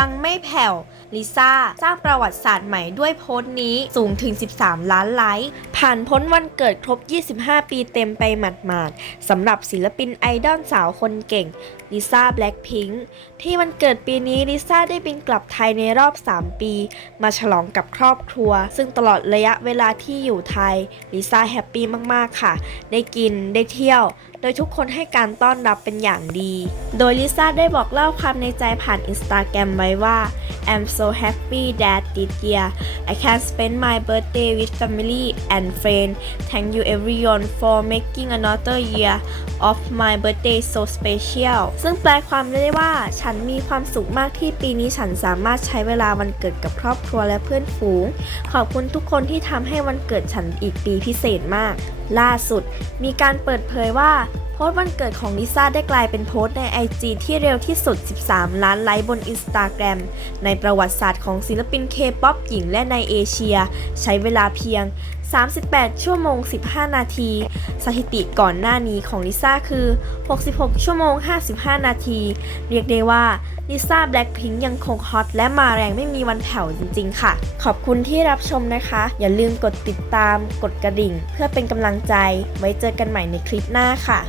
ปังไม่แผ่ว ลิซ่า สร้างประวัติศาสตร์ใหม่ด้วยโพสต์นี้สูงถึง 13 ล้านไลค์ ผ่านพ้นวันเกิดครบ 25 ปีเต็มไปหมาดๆสำหรับศิลปินไอดอลสาวคนเก่ง ลิซ่าแบล็คพิงค์ที่วันเกิดปีนี้ลิซ่าได้บินกลับไทยในรอบ 3 ปี มาฉลองกับครอบครัว ซึ่งตลอดระยะเวลาที่อยู่ไทยลิซ่าแฮปปี้มากๆค่ะ ได้กินได้เที่ยว โดยทุกคนให้การต้อนรับเป็นอย่างดี โดยลิซ่าได้บอกเล่าความในใจผ่านอินสตาแกรมไว้ว่า I'm so happy that this year I can spend my birthday with family and friends Thank you everyone for making another year of my birthday so special ซึ่งแปลความได้ว่าฉันมีความสุขมากที่ปีนี้ฉันสามารถใช้เวลาวันเกิดกับครอบครัวและเพื่อนฝูง ขอบคุณทุกคนที่ทำให้วันเกิดฉันอีกปีพิเศษมาก ล่าสุด มีการเปิดเผยว่าโพสต์วันเกิดของลิซ่าได้กลายเป็นโพสต์ใน IG ที่เร็วที่สุด 13 ล้านไลค์บนอินสตาแกรมในประวัติศาสตร์ของศิลปินเคป๊อปหญิงและในเอเชีย ใช้เวลาเพียง 38 ชั่วโมง 15 นาที สถิติก่อนหน้านี้ของลิซ่าคือ 66 ชั่วโมง 55 นาที เรียกได้ว่าลิซ่าแบล็คพิงยังคงฮอตและมาแรงไม่มีวันแผ่วจริง ๆ ค่ะ ขอบคุณที่รับชมนะคะ อย่าลืมกดติดตาม กดกระดิ่ง เพื่อเป็นกำลังใจ ไว้เจอกันใหม่ในคลิปหน้าค่ะ